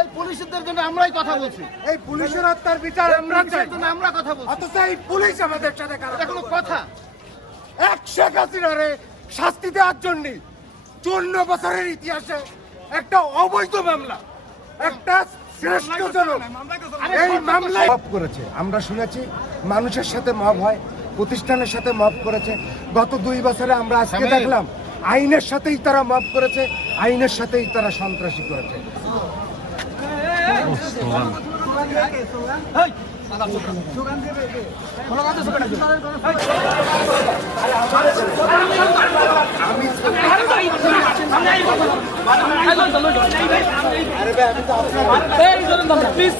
এই পুলিশদের জন্য আমরাই কথা বলছি, এই পুলিশের হত্যার বিচার আমরা চাই, আমরা কথা বলছি। অথচ এই পুলিশ আমাদের সাথে কোনো কথা শেখ হাসিনারে শাস্তি দেওয়ার জন্য 54 বছরের ইতিহাসে একটা অবৈধ মামলা, একটা শ্রেষ্ঠজনক এই মামলায় মব করেছে। আমরা শুনেছি মানুষের সাথে মব হয়, প্রতিষ্ঠানের সাথে মব করেছে। গত 2 বছরে আমরা আজকে দেখলাম আইনের সাথেই তারা মব করেছে, আইনের সাথেই তারা সন্ত্রাসী করেছে। প্লিজ